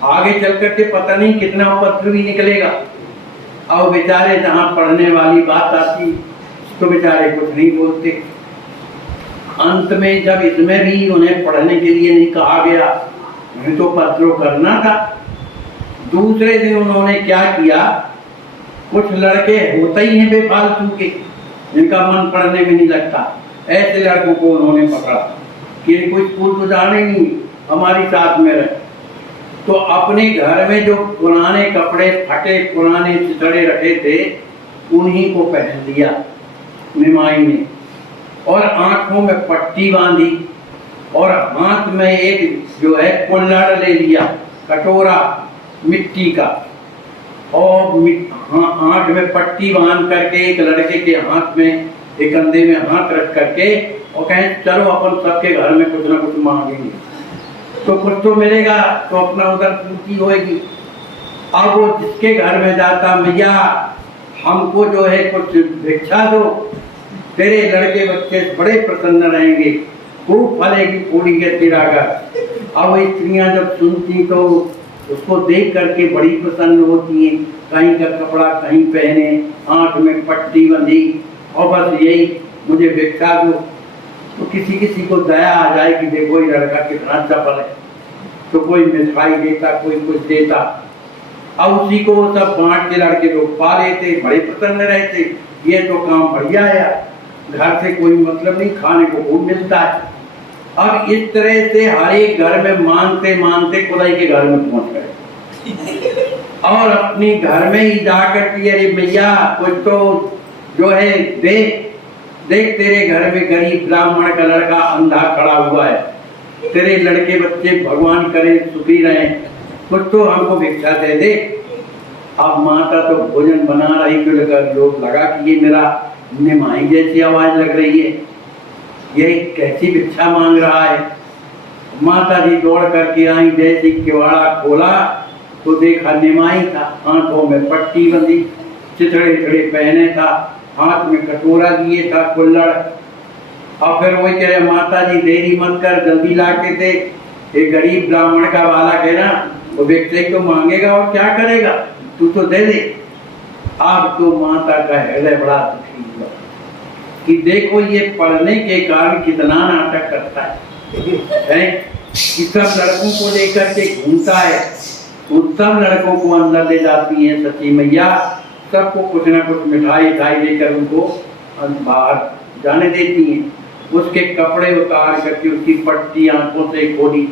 आगे चल करके पता नहीं कितना उपद्रव भी निकलेगा। और बेचारे जहाँ पढ़ने वाली बात आती तो बेचारे कुछ नहीं बोलते। अंत में जब इसमें भी उन्हें पढ़ने के लिए नहीं कहा गया, उन्हें तो उपद्रव करना था। दूसरे दिन उन्होंने क्या किया, कुछ लड़के होते ही हैं बेफालतू के, जिनका मन पढ़ने में नहीं लगता, ऐसे लड़कों को उन्होंने पकड़ा कि इनको स्कूल तो जाने नहीं, हमारी साथ में रहे। तो अपने घर में जो पुराने कपड़े फटे पुराने चिथड़े रखे थे उन्हीं को पहन लिया निमाई ने, और आंखों में पट्टी बांधी, और हाथ में एक जो है कुल्हड़ ले लिया, कटोरा मिट्टी का, और आंख में पट्टी बांध करके एक लड़के के हाथ में, एक कंधे में हाथ रख करके, और कहें चलो अपन सबके घर में कुछ ना कुछ मांगेंगे, तो कुछ तो मिलेगा, तो अपना उधर पूर्ति होगी। अब वो जिसके घर में जाता, मैया हमको जो है कुछ भिक्षा दो, तेरे लड़के बच्चे बड़े प्रसन्न रहेंगे, खूब फलेगी पूरी के तेरा घर। अब स्त्रियां जब सुनती तो उसको देख करके बड़ी प्रसन्न होती हैं, कहीं का कपड़ा कहीं पहने, आंख में पट्टी बंधी, और बस यही मुझे भिक्षा दो। तो किसी किसी को दया आ जाए कि देखो ये लड़का कितना चपल है, तो कोई मिठाई देता, कोई कुछ देता। अब उसी को सब बांट के लड़के लोग पा लेते, बड़े प्रसन्न रहते, ये तो काम बढ़िया है, घर से कोई मतलब नहीं, खाने को खूब मिलता है। अब इस तरह से हर एक घर में मांगते मांगते खुदाई के घर में पहुंच गए, और अपनी घर में ही जाकर के अरे भैया कुछ तो जो है देख तेरे घर में गरीब ब्राह्मण का लड़का अंधा खड़ा हुआ है, तेरे लड़के बच्चे भगवान करे सुखी रहे, कुछ तो हमको भिक्षा दे दे। अब माता तो भोजन बना रही तो लोग लगा कि ये मेरा निमाई जैसी आवाज लग रही है, ये कैसी भिक्षा मांग रहा है। माता जी दौड़ करके आई, जैसे किवाड़ा खोला तो देखा निमाई था, आंखों में पट्टी बंधी, चिथड़े चिथड़े पहने था, हाथ में कटोरा लिए था कुल्हड़। और फिर वही कह रहे माता जी देरी मत कर, जल्दी ला के दे। एक गरीब ब्राह्मण का बालक है ना, वो व्यक्ति को मांगेगा और क्या करेगा, तू तो दे दे। अब तो माता का हृदय बड़ा दुखी हुआ कि देखो ये पढ़ने के कारण कितना नाटक करता है कि सब लड़कों को लेकर के घूमता है, तो सब लड़कों को अंदर ले जाती है सती मैया, सबको कुछ ना कुछ मिठाई देकर उनको बाहर जाने देती हैं। उसके कपड़े उतार करके उसकी पट्टी आंखों से खोली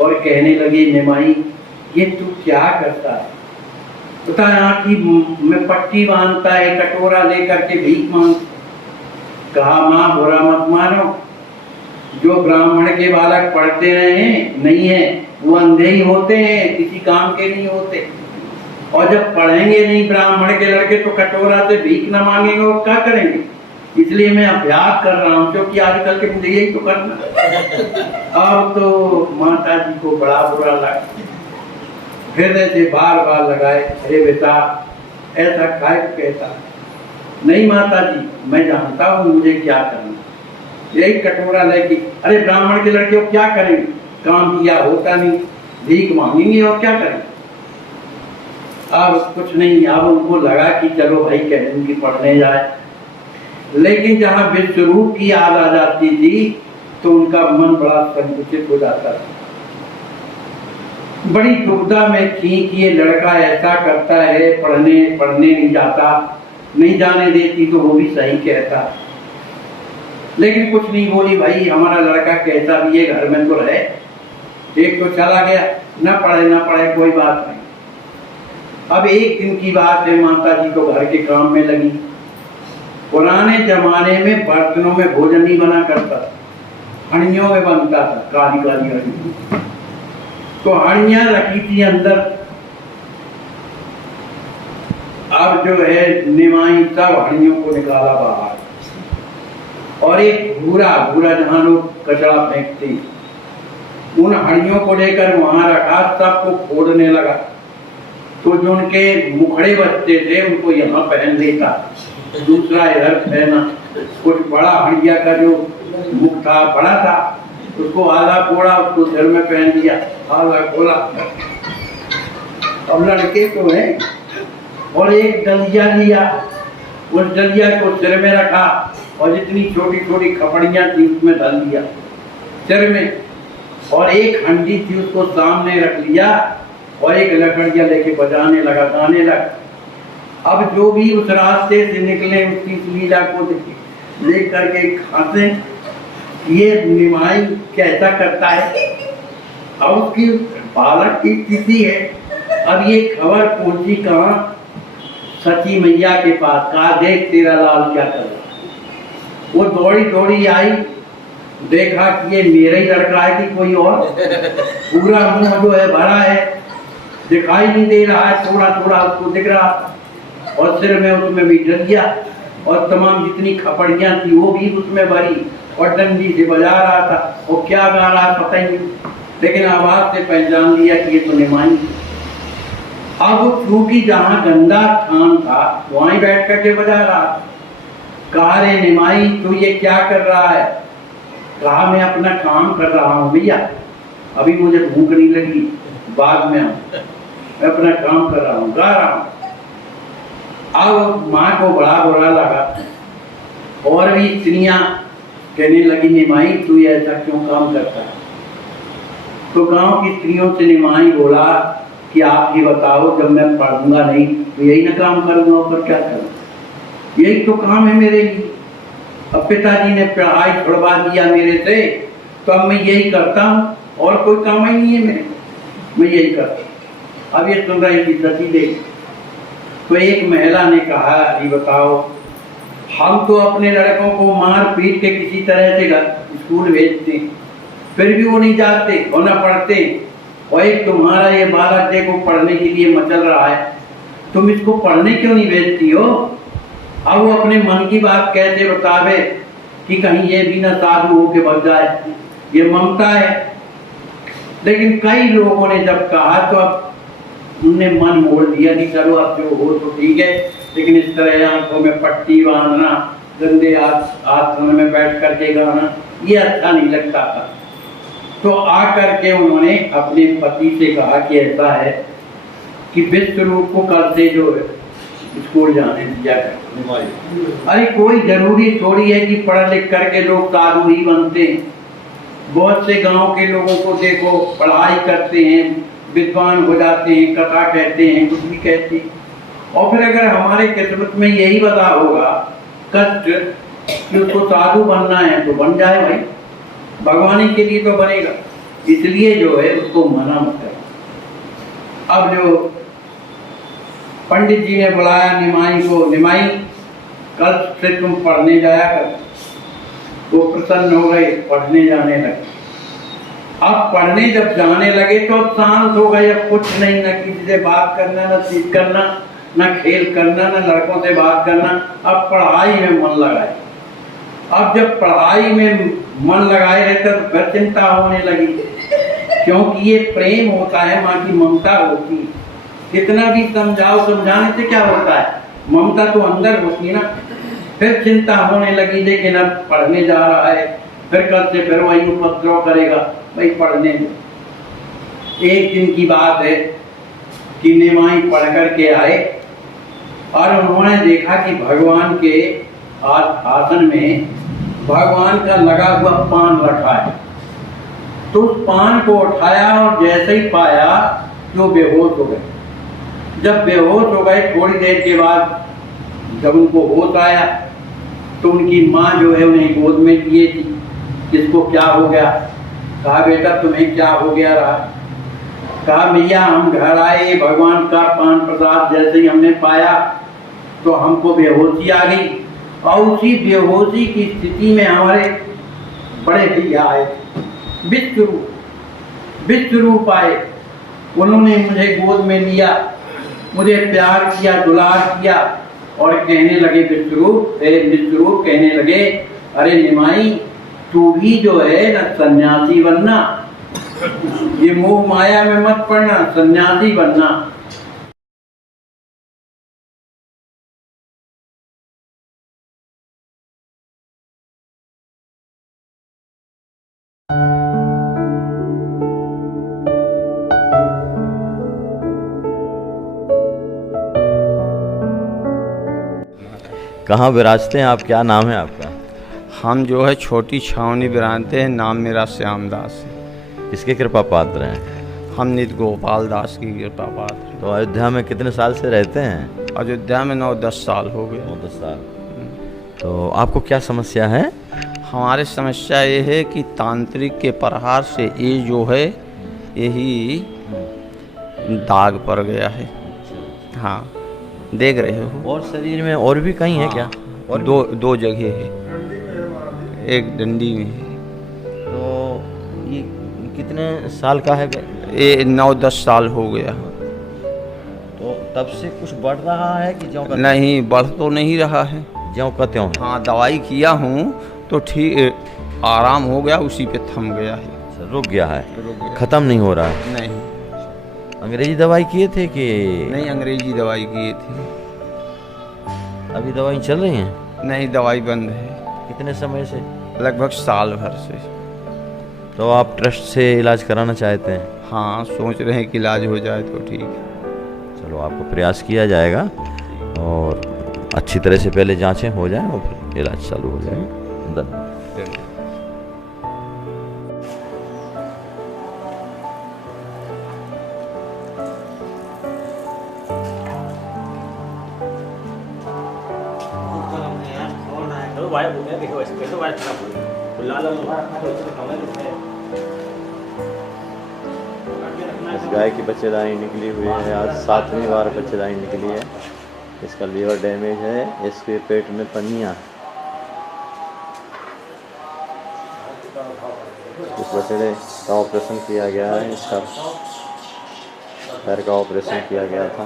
और कहने लगी, निमाई ये तू क्या करता है? पता है आँखी में पट्टी बांधता है, कटोरा लेकर के भीख मांग। कहा माँ बुरा मत मानो, जो ब्राह्मण के बालक पढ़ते रहे नहीं है वो अंधे ही होते हैं, किसी काम के नहीं होते। और जब पढ़ेंगे नहीं ब्राह्मण के लड़के तो कटोरा से भीख न मांगेंगे और क्या करेंगे। इसलिए मैं अभ्यास कर रहा हूँ, क्योंकि आजकल के मुझे यही तो करना। अब तो माता जी को बड़ा बुरा लगा, हृदय से बार बार लगाए, अरे बेटा ऐसा काय कहता? नहीं माता जी, मैं जानता हूँ मुझे क्या करना। यही कटोरा लेके, अरे ब्राह्मण के लड़के को क्या करेंगे, काम किया होता नहीं, भीख मांगेंगे और क्या करेंगे। अब कुछ नहीं, अब उनको लगा कि चलो भाई कह दूंगी पढ़ने जाए, लेकिन जहाँ विश्वरूप की याद आ जाती थी तो उनका मन बड़ा संकुचित हो जाता था। बड़ी दुविधा में थी कि ये लड़का ऐसा करता है, पढ़ने नहीं जाता, नहीं जाने देती तो वो भी सही कहता, लेकिन कुछ नहीं बोली। भाई हमारा लड़का कैसा भी है घर में तो रहे, एक तो चला गया, ना पढ़े कोई बात नहीं। अब एक दिन की बात है, माता जी को घर के काम में लगी। पुराने जमाने में बर्तनों में भोजन नहीं बना करता, हंडियों में बनता था, काली काली हंडी। तो हंडियां रखी थी अंदर। अब जो है निमाई सब हंडियों को निकाला बाहर, और एक भूरा जहां लोग कचरा फेंकते, उन हंडियों को लेकर वहां रखा, सबको फोड़ने लगा। तो जो उनके मुखड़े बचते थे उनको यहाँ पहन लेता, दूसरा इधर पहना। कुछ बड़ा हंडिया का जो मुख था बड़ा था, उसको आधा फोड़ा, उसको सिर में पहन दिया, आधा खोला। अब लड़के तो है, और एक डलिया लिया, उस डलिया को सिर में रखा और जितनी छोटी छोटी खपड़ियां थी उसमें डाल दिया सिर में, और एक हंडी थी उसको सामने रख लिया, और एक लकड़िया लेके बजाने लगा, गाने लगा। अब जो भी उस रास्ते से निकले उसकी लीला को देख करके खाते, ये निमाई कैसा करता है। अब उसकी बालक की स्थिति है। अब ये खबर पहुंची कहाँ, सची मैया के पास। कहा देख तेरा लाल क्या कर रहा। वो दौड़ी आई, देखा कि ये मेरा ही लड़का है कि कोई और। पूरा मुंह जो है भरा है, दिखाई नहीं दे रहा है, थोड़ा थोड़ा उसको दिख रहा, और सिर में उसमें भी डलिया, और तमाम जितनी खपड़ियां थी वो भी उसमें भरी, और डंडी से बजा रहा था। वो क्या गा रहा पता ही नहीं, लेकिन आवाज से पहचान लिया कि ये तो निमाई। अब क्योंकि जहाँ गंदा स्थान था वहीं बैठ करके बजा रहा। कहा रे निमाई तू ये क्या कर रहा है? कहा मैं अपना काम कर रहा हूँ भैया, अभी मुझे भूख नहीं लगी, बाद में मैं अपना काम कर रहा हूँ, गा रहा हूँ। अब माँ को बड़ा बुरा लगा, और भी स्त्रियां कहने लगी निमाई तू ऐसा क्यों काम करता है? तो गांव की स्त्रियों से निमाई बोला कि आप ही बताओ, जब मैं पढ़ूंगा नहीं तो यही ना काम करूंगा, और क्या करूँ, यही तो काम है मेरे लिए। अब पिताजी ने पढ़ाई छुड़वा दिया मेरे से, तो अब मैं यही करता हूँ, और कोई काम ही नहीं है मेरे, मैं यही करता। अब ये सुन रही थी सती देवी। तो एक महिला ने कहा ये बताओ, हम तो अपने लड़कों को मार पीट के किसी तरह से स्कूल भेजते, फिर भी वो नहीं जाते और न पढ़ते, और एक तुम्हारा ये बालक देखो पढ़ने के लिए मचल रहा है, तुम इसको पढ़ने क्यों नहीं भेजती हो? अब वो अपने मन की बात कैसे बतावे कि कहीं ये भी न साधु होके बच जाए, ये ममता है। लेकिन कई लोगों ने जब कहा तो अब उनने मन मोड़ दिया कि चलो अब जो हो तो ठीक है, लेकिन इस तरह आंखों में पट्टी बांधना, गंदे आसन में बैठ करके गाना, ये अच्छा नहीं लगता था। तो आकर के उन्होंने अपने पति से कहा कि ऐसा है कि विश्वरूप को कल से जो है स्कूल जाने दिया कर। अरे कोई जरूरी थोड़ी है कि पढ़ लिख करके लोग साधु ही बनते हैं। बहुत से गांव के लोगों को देखो, पढ़ाई करते हैं, विद्वान हो जाते हैं, कथा कहते हैं, कुछ भी कहते हैं, और फिर अगर हमारे किस्मत में यही बता होगा कष्ट कि उसको साधु बनना है तो बन जाए भाई, भगवानी के लिए तो बनेगा। इसलिए जो है उसको मना मत करो। अब जो पंडित जी ने बुलाया निमाई को, निमाई कल से तुम पढ़ने जाया कर। वो प्रसन्न हो गए, पढ़ने जाने लगे। अब पढ़ने जब जाने लगे तो अब शांत हो गए, अब कुछ नहीं, न किसी से बात करना, न चीज करना, न खेल करना, न लड़कों से बात करना, अब पढ़ाई में मन लगाए। अब जब पढ़ाई में मन लगाए रहते तो फिर चिंता होने लगी, क्योंकि ये प्रेम होता है, माँ की ममता होती है। कितना भी समझाओ, समझाने से क्या होता है, ममता तो अंदर होती है ना। फिर चिंता होने लगी, लेकिन अब पढ़ने जा रहा है, फिर कल से फिर वही उपद्रव करेगा, भाई पढ़ने दो। एक दिन की बात है कि निमाई पढ़ करके आए और उन्होंने देखा कि भगवान के आसन में भगवान का लगा हुआ पान रखा है। तो उस पान को उठाया और जैसे ही पाया तो बेहोश हो गए। जब बेहोश हो गए, थोड़ी देर के बाद जब उनको होश आया तो उनकी माँ जो है उन्हें गोद में लिए थी। किसको क्या हो गया? कहा बेटा तुम्हें क्या हो गया रहा? कहा भैया हम घर आए, भगवान का पान प्रसाद जैसे ही हमने पाया तो हमको बेहोशी आ गई, और उसी बेहोशी की स्थिति में हमारे बड़े भैया आए, विश्वरूप आए। उन्होंने मुझे गोद में लिया, मुझे प्यार किया, दुलार किया और कहने लगे विश्वरूप कहने लगे, अरे निमाई तू भी जो है ना सन्यासी बनना, ये मोह माया में मत पड़ना, सन्यासी बनना। कहाँ विराजते हैं आप? क्या नाम है आपका? हम जो है छोटी छावनी बिरानते हैं, नाम मेरा श्याम दास है। किसके कृपा पात्र हैं? हम नित गोपाल दास की कृपा पात्र। तो अयोध्या में कितने साल से रहते हैं? अयोध्या में 9-10 साल हो गए। 9-10 साल। तो आपको क्या समस्या है? हमारी समस्या ये है कि तांत्रिक के प्रहार से ये जो है यही दाग पड़ गया है। हाँ देख रहे हो। और शरीर में और भी कहीं है क्या? और दो जगह है, एक डंडी में है। तो ये कितने साल का है? ये 9-10 साल हो गया। तो तब से कुछ बढ़ रहा है कि ज्यों का नहीं, बढ़ तो नहीं रहा है, ज्यों का त्यों? हाँ दवाई किया हूँ तो ठीक आराम हो गया, उसी पे थम गया है। रुक गया है, रुक गया। खत्म नहीं हो रहा है? नहीं। अंग्रेजी दवाई किए थे कि नहीं, अंग्रेजी दवाई किए थे। अभी दवाई चल रही हैं? नहीं, दवाई बंद है। कितने समय से? लगभग साल भर से। तो आप ट्रस्ट से इलाज कराना चाहते हैं? हाँ सोच रहे हैं कि इलाज हो जाए तो ठीक है। चलो आपको प्रयास किया जाएगा और अच्छी तरह से पहले जांचें हो जाएं और फिर इलाज चालू हो जाएगा। इस गाय की बच्चेदानी निकली हुई है, आज 7वीं बार बच्चेदानी निकली है। इसका लीवर डैमेज है, इसके पेट में पन्नियाँ। इस बछड़े का ऑपरेशन किया गया है, इसका पैर का ऑपरेशन किया गया था।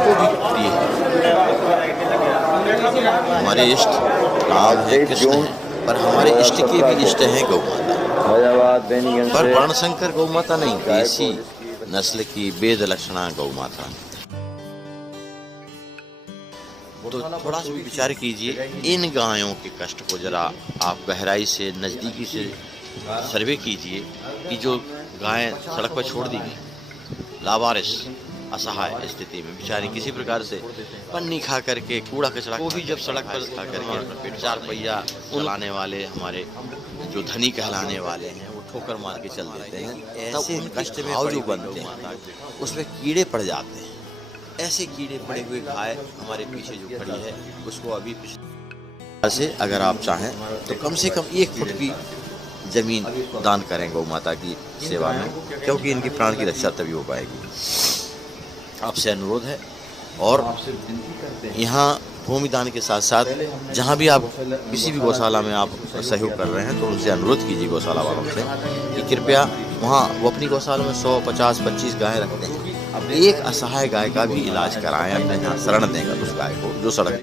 को भी हमारे इष्ट राम है, कृष्ण है, पर हमारे इष्ट के भी इष्ट हैं गौ माता। फैजाबाद बेनीगंज पर से वर्णशंकर गौ माता नहीं, देसी नस्ल की वेद लक्षणा गौ माता। तो थोड़ा सा भी विचार कीजिए, इन गायों के कष्ट को जरा आप गहराई से नज़दीकी से सर्वे कीजिए कि जो गायें सड़क पर छोड़ दी गई, लावारिस असहाय स्थिति में बेचारी किसी प्रकार से पन्नी खा करके कूड़ा कचरा वो भी जब सड़क पर खा करके चार पहिया चलाने वाले हमारे जो धनी कहलाने वाले हैं वो ठोकर मार के चल देते हैं, तब उन कष्ट में जो बनते हैं उसमें कीड़े पड़ जाते हैं। ऐसे कीड़े पड़े हुए गाय हमारे पीछे जो खड़ी है उसको अभी से अगर आप चाहें तो कम से कम 1 फुट की जमीन दान करें गौ माता की सेवा में, क्योंकि इनकी प्राण की रक्षा तभी हो पाएगी। आपसे अनुरोध है, और यहाँ भूमि दान के साथ साथ जहाँ भी आप किसी भी गौशाला में आप सहयोग कर रहे हैं तो उनसे अनुरोध कीजिए गौशाला वालों से कि कृपया वहाँ वो अपनी गौशाला में 100, 50, 25 गायें रखते हैं, अब एक असहाय गाय का भी इलाज कराएं, अपने यहाँ शरण देंगे उस गाय को जो सड़क